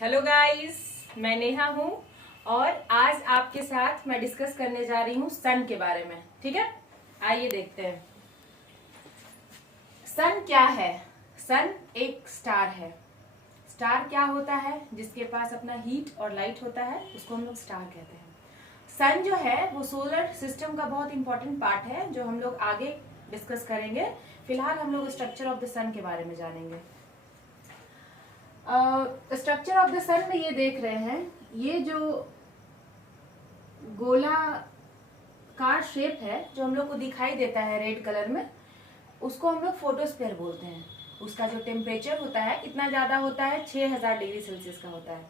Hello guys, मैं नेहा हूँ और आज आपके साथ मैं डिस्कस करने जा रही हूँ सन के बारे में। ठीक है, आइए देखते हैं सन क्या है। सन एक स्टार है। स्टार क्या होता है? जिसके पास अपना हीट और लाइट होता है उसको हम लोग स्टार कहते हैं। सन जो है वो सोलर सिस्टम का बहुत इंपॉर्टेंट पार्ट है जो हम लोग आगे डिस्कस करेंगे। फिलहाल हम लोग स्ट्रक्चर ऑफ द सन के बारे में जानेंगे। स्ट्रक्चर ऑफ द सन में ये देख रहे हैं, ये जो गोलाकार शेप है जो हम लोग को दिखाई देता है रेड कलर में, उसको हम लोग फोटोस्फीयर बोलते हैं। उसका जो टेम्परेचर होता है इतना ज्यादा होता है, 6000 डिग्री सेल्सियस का होता है।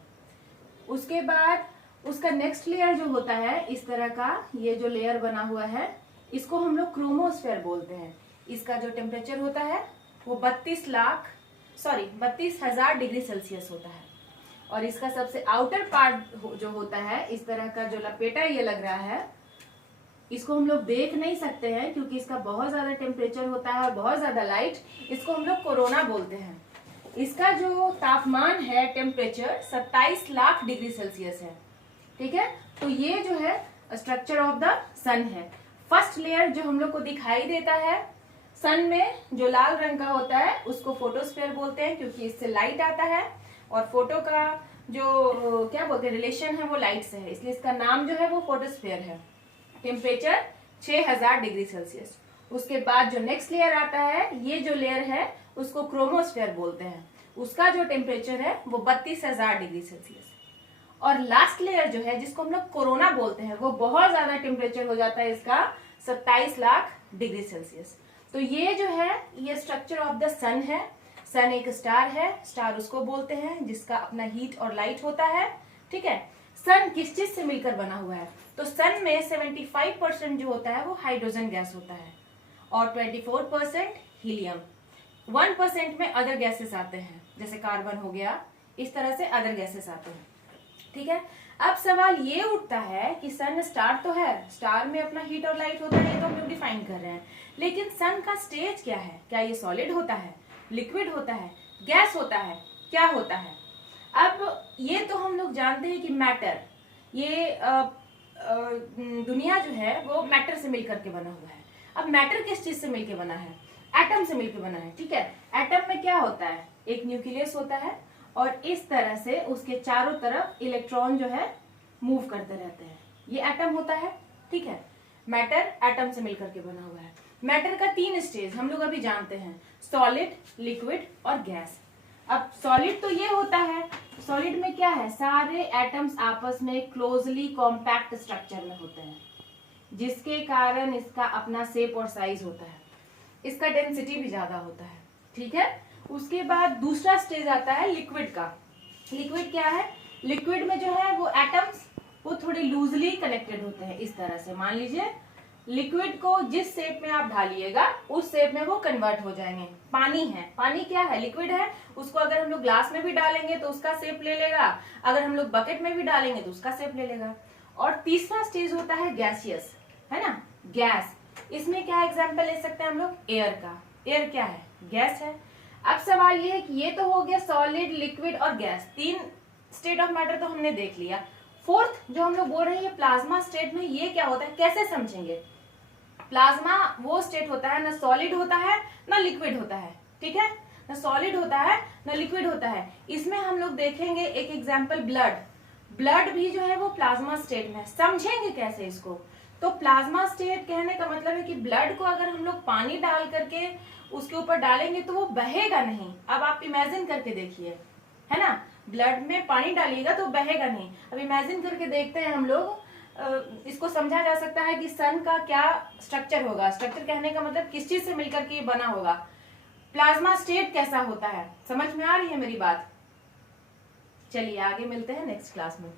उसके बाद उसका नेक्स्ट लेयर जो होता है इस तरह का, ये जो लेयर बना हुआ है इसको हम लोग क्रोमोस्फीयर बोलते हैं। इसका जो टेम्परेचर होता है वो 32,000 डिग्री सेल्सियस होता है। और इसका सबसे आउटर पार्ट जो होता है, इस तरह का जो लपेटा ये लग रहा है, इसको हम लोग देख नहीं सकते हैं क्योंकि इसका बहुत ज्यादा टेम्परेचर होता है और बहुत ज्यादा लाइट। इसको हम लोग कोरोना बोलते हैं। इसका जो तापमान है, टेम्परेचर 27 लाख डिग्री सेल्सियस है। ठीक है, तो ये जो है स्ट्रक्चर ऑफ द सन है। फर्स्ट लेयर जो हम लोग को दिखाई देता है सन में, जो लाल रंग का होता है उसको फोटोस्फीयर बोलते हैं क्योंकि इससे लाइट आता है और फोटो का जो क्या बोलते हैं रिलेशन है वो लाइट से है, इसलिए इसका नाम जो है वो फोटोस्फीयर है। Temperature 6000 degree Celsius. उसके बाद जो नेक्स्ट लेयर आता है, ये जो लेयर है उसको क्रोमोस्फीयर बोलते हैं। उसका जो टेम्परेचर है वो 32,000 डिग्री सेल्सियस। और लास्ट लेयर जो है जिसको हम लोग कोरोना बोलते हैं, वो बहुत ज्यादा टेम्परेचर हो जाता है इसका 27 लाख डिग्री सेल्सियस। तो ये जो है ये स्ट्रक्चर ऑफ द सन है। सन एक स्टार है, स्टार उसको बोलते हैं जिसका अपना हीट और लाइट होता है। ठीक है, सन किस चीज से मिलकर बना हुआ है? तो सन में 75% जो होता है वो हाइड्रोजन गैस होता है और 24% हीलियम। 1% में अदर गैसेस आते हैं, जैसे कार्बन हो गया, इस तरह से अदर गैसेस आते हैं। ठीक है, अब सवाल ये उठता है कि सन स्टार तो है, स्टार में अपना हीट और लाइट होता है, ये तो हम लोग डिफाइन कर रहे हैं, लेकिन सन का स्टेज क्या है? क्या ये सॉलिड होता है, लिक्विड होता है, गैस होता है, क्या होता है? अब ये तो हम लोग जानते हैं कि मैटर, ये दुनिया जो है वो मैटर से मिलकर के बना हुआ है। अब मैटर किस चीज से मिलकर बना है? एटम से मिलकर बना है। ठीक है, एटम में क्या होता है? एक न्यूक्लियस होता है और इस तरह से उसके चारों तरफ इलेक्ट्रॉन जो है मूव करते रहते हैं, ये एटम होता है। ठीक है, मैटर एटम से मिलकर के बना हुआ है। मैटर का 3 स्टेज हम लोग अभी जानते हैं, सॉलिड, लिक्विड और गैस। अब सॉलिड तो ये होता है, सॉलिड में क्या है? सारे एटम्स आपस में क्लोजली कॉम्पैक्ट स्ट्रक्चर में होते हैं, जिसके कारण इसका अपना शेप और साइज होता है, इसका डेंसिटी भी ज्यादा होता है। ठीक है, उसके बाद दूसरा स्टेज आता है लिक्विड का। लिक्विड क्या है? लिक्विड में जो है वो एटम्स वो थोड़े लूजली कनेक्टेड होते हैं। इस तरह से मान लीजिए लिक्विड को जिस शेप में आप ढालिएगा उस शेप में वो कन्वर्ट हो जाएंगे। पानी है, पानी क्या है? लिक्विड है, उसको अगर हम लोग ग्लास में भी डालेंगे तो उसका शेप ले लेगा, अगर हम लोग बकेट में भी डालेंगे तो उसका शेप ले लेगा। और तीसरा स्टेज होता है गैसियस, है ना, गैस। इसमें क्या एग्जाम्पल ले सकते हैं हम लोग? एयर का। एयर क्या है? गैस है। अब सवाल ये है कि ये तो हो गया सॉलिड, लिक्विड और गैस, 3 स्टेट ऑफ मैटर तो हमने देख लिया। फोर्थ जो हम लोग बोल रहे हैं ये प्लाज्मा स्टेट में, ये क्या होता है, कैसे समझेंगे? प्लाज्मा वो स्टेट होता है, ना सॉलिड होता है ना लिक्विड होता है। ठीक है, ना सॉलिड होता है ना लिक्विड होता है। इसमें हम लोग देखेंगे एक एग्जाम्पल, ब्लड। ब्लड भी जो है वो प्लाज्मा स्टेट में है। समझेंगे कैसे इसको? तो प्लाज्मा स्टेट कहने का मतलब है कि ब्लड को अगर हम लोग पानी डाल करके उसके ऊपर डालेंगे तो वो बहेगा नहीं। अब आप इमेजिन करके देखिए, है ना, ब्लड में पानी डालिएगा तो बहेगा नहीं। अब इमेजिन करके देखते हैं हम लोग, इसको समझा जा सकता है कि सन का क्या स्ट्रक्चर होगा। स्ट्रक्चर कहने का मतलब किस चीज से मिलकर के बना होगा, प्लाज्मा स्टेट कैसा होता है। समझ में आ रही है मेरी बात? चलिए आगे मिलते हैं नेक्स्ट क्लास में।